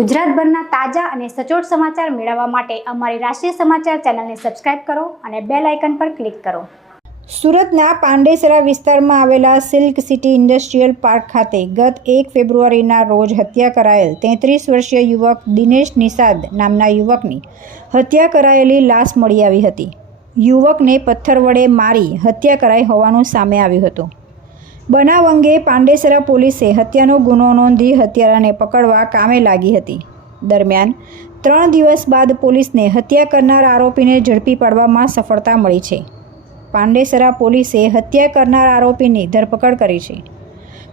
ગુજરાતભરના તાજા અને સચોટ સમાચાર મેળવવા માટે અમારી રાષ્ટ્રીય સમાચાર ચેનલને સબસ્ક્રાઇબ કરો અને બેલ આઇકન પર ક્લિક કરો. સુરતના પાંડેસરા વિસ્તારમાં આવેલા સિલ્ક સિટી ઇન્ડસ્ટ્રીયલ પાર્ક ખાતે ગત એક ફેબ્રુઆરીના રોજ હત્યા કરાયેલ તેત્રીસ વર્ષીય યુવક દિનેશ નિષાદ નામના યુવકની હત્યા કરાયેલી લાશ મળી આવી હતી. યુવકને પથ્થર વડે મારી હત્યા કરાઈ હોવાનું સામે આવ્યું હતું. બનાવ અંગે પાંડેસરા પોલીસે હત્યાનો ગુનો નોંધી હત્યારાને પકડવા કામે લાગી હતી. દરમિયાન ત્રણ દિવસ બાદ પોલીસને હત્યા કરનાર આરોપીને ઝડપી પાડવામાં સફળતા મળી છે. પાંડેસરા પોલીસે હત્યા કરનાર આરોપીની ધરપકડ કરી છે.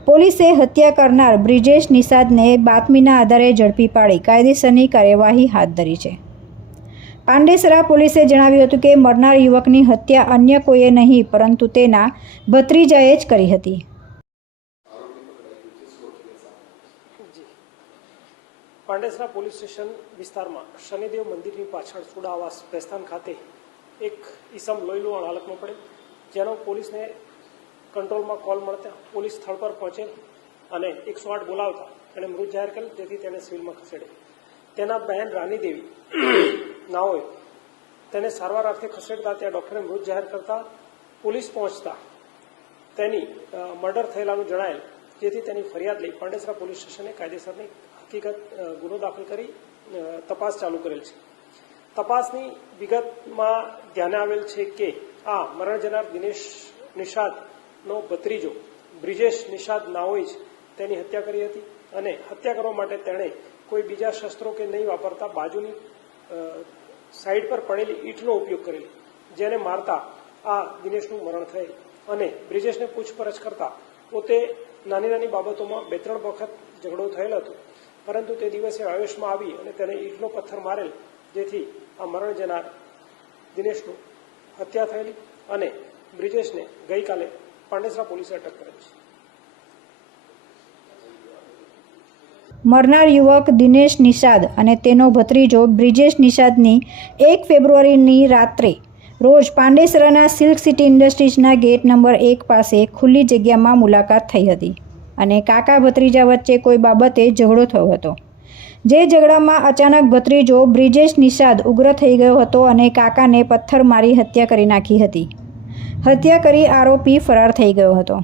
પોલીસે હત્યા કરનાર બ્રિજેશ નિષાદને બાતમીના આધારે ઝડપી પાડી કાયદેસરની કાર્યવાહી હાથ ધરી છે. પાંડેસરા પોલીસે જણાવ્યું હતું કે મરનાર યુવકની હત્યા અન્ય કોઈએ નહીં, પરંતુ તેના ભત્રીજાએ જ કરી હતી. પાંડેસરા પોલીસ સ્ટેશન વિસ્તારમાં શનિદેવ મંદિરની પાછળ સુડાવાસ પ્રસ્થાન ખાતે એક ઈસમ લોહીલુહાણ હાલતમાં પડે જેનો પોલીસને કંટ્રોલમાં કોલ મળતા પોલીસ સ્થળ પર પહોંચે અને એકસો આઠ બોલાવતા તેણે મૃત જાહેર કરેલ જેથી તેને સિવિલમાં ખસેડે તેના બહેન રાની દેવી નાઓએ તેને સારવાર અર્થે ખસેડતા ત્યાં ડોક્ટરે મૃત જાહેર કરતા પોલીસ પહોંચતા તેની મર્ડર થયેલાનું જણાયેલ, જેથી તેની ફરિયાદ લઈ પાંડેસરા પોલીસ સ્ટેશને કાયદેસરની હકીકત ગુનો દાખલ કરી તપાસ ચાલુ કરેલ છે. તપાસની વિગતમાં ધ્યાને આવેલ છે કે આ મરણ જનાર દિનેશ નિષાદનો ભત્રીજો, બ્રિજેશ નિષાદ નાઓઈ જ તેની હત્યા કરી હતી અને હત્યા કરવા માટે તેણે કોઈ બીજા શસ્ત્રો કે નહીં વાપરતા બાજુની સાઈડ પર પડેલી ઈંટનો ઉપયોગ કરેલી જેને મારતા આ દિનેશનું મરણ થયેલ. અને બ્રિજેશને પૂછપરછ કરતા પોતે નાની નાની બાબતોમાં બે ત્રણ વખત ઝઘડો થયેલ હતો. પરંતુ તે દિવસે આવેશમાં આવી અને તેને ઈંટનો પથ્થર મારેલ, જેથી આ મરણ જનાર દિનેશનું હત્યા થયેલી અને બ્રિજેશને ગઈકાલે પાંડેસરા પોલીસે અટક કરેલ છે. મરનાર યુવક દિનેશ નિષાદ અને તેનો ભત્રીજો બ્રિજેશ નિષાદની એક ફેબ્રુઆરીની રાત્રે રોજ પાંડેસરાના સિલ્ક સિટી ઇન્ડસ્ટ્રીઝના ગેટ નંબર એક પાસે ખુલ્લી જગ્યામાં મુલાકાત થઈ હતી અને કાકા ભત્રીજા વચ્ચે કોઈ બાબતે ઝઘડો થયો હતો. જે ઝઘડામાં અચાનક ભત્રીજો બ્રિજેશ નિષાદ ઉગ્ર થઈ ગયો હતો અને કાકાને પથ્થર મારી હત્યા કરી નાખી હતી. હત્યા કરી આરોપી ફરાર થઈ ગયો હતો.